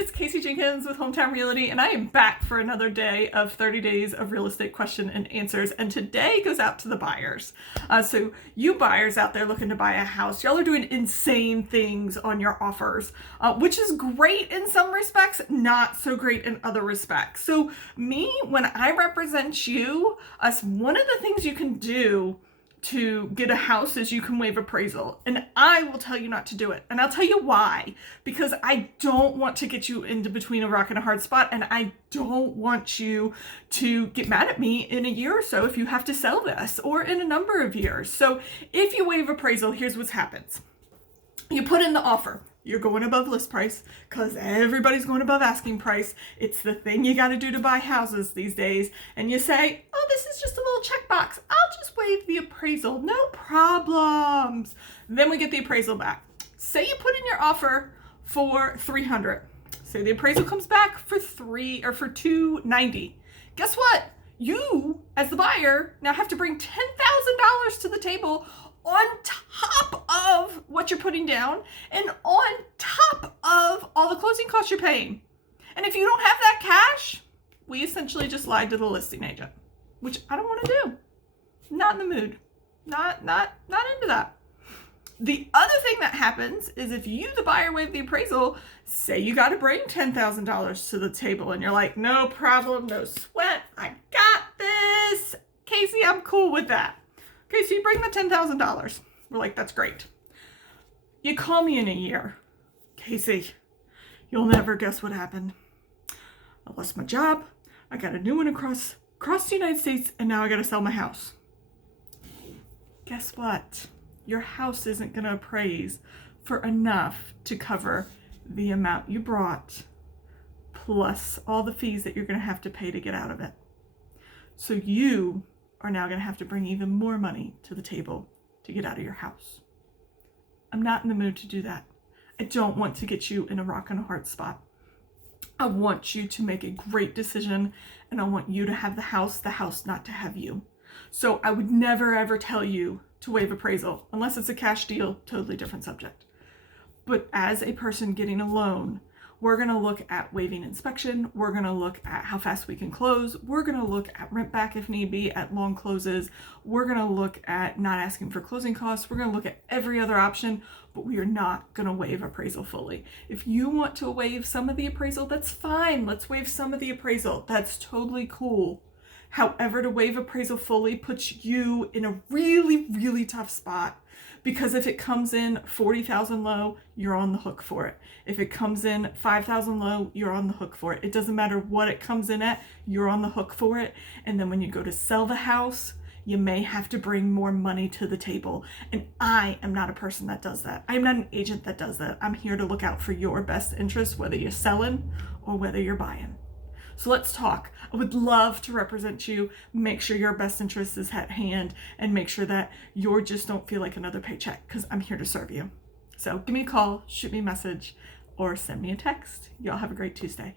it's Kacie Jenkins with Hometown Realty, and I am back for another day of 30 days of real estate question and answers. And today goes out to the buyers. So you buyers out there looking to buy a house, y'all are doing insane things on your offers, which is great in some respects, not so great in other respects. So me, when I represent you, one of the things you can do to get a house is you can waive appraisal, and I will tell you not to do it, and I'll tell you why. Because I don't want to get you into between a rock and a hard spot, and I don't want you to get mad at me in a year or so if you have to sell this, or in a number of years. So if you waive appraisal, here's what happens. You put in the offer. You're going above list price because everybody's going above asking price. It's the thing you got to do to buy houses these days. And you say, oh, this is just a little checkbox. I'll just waive the appraisal. No problems. Then we get the appraisal back. Say you put in your offer for $300. Say the appraisal comes back for $290. Guess what? You, as the buyer, now have to bring $10,000 to the table on top of what you're putting down and on top of all the closing costs you're paying. And if you don't have that cash, we essentially just lied to the listing agent, which I don't want to do. Not in the mood. Not into that. The other thing that happens is if you, the buyer, waive the appraisal, say you got to bring $10,000 to the table and you're like, no problem, no sweat, I got this. Kacie, I'm cool with that. Okay, so you bring the $10,000. We're like, that's great. You call me in a year. Kacie, you'll never guess what happened. I lost my job. I got a new one across the United States, and now I got to sell my house. Guess what? Your house isn't going to appraise for enough to cover the amount you brought, plus all the fees that you're going to have to pay to get out of it. So you are now going to have to bring even more money to the table to get out of your house. I'm not in the mood to do that. I don't want to get you in a rock and a hard spot. I want you to make a great decision, and I want you to have the house not to have you. So I would never ever tell you to waive appraisal unless it's a cash deal, totally different subject. But as a person getting a loan, we're going to look at waiving inspection. We're going to look at how fast we can close. We're going to look at rent back if need be at long closes. We're going to look at not asking for closing costs. We're going to look at every other option, but we are not going to waive appraisal fully. If you want to waive some of the appraisal, that's fine. Let's waive some of the appraisal. That's totally cool. However, to waive appraisal fully puts you in a really, really tough spot. Because if it comes in 40,000 low, you're on the hook for it. If it comes in 5,000 low, you're on the hook for it. It doesn't matter what it comes in at, you're on the hook for it. And then when you go to sell the house, you may have to bring more money to the table. And I am not a person that does that. I'm not an agent that does that. I'm here to look out for your best interest, whether you're selling or whether you're buying. So let's talk. I would love to represent you, make sure your best interest is at hand, and make sure that you just don't feel like another paycheck, because I'm here to serve you. So give me a call, shoot me a message, or send me a text. Y'all have a great Tuesday.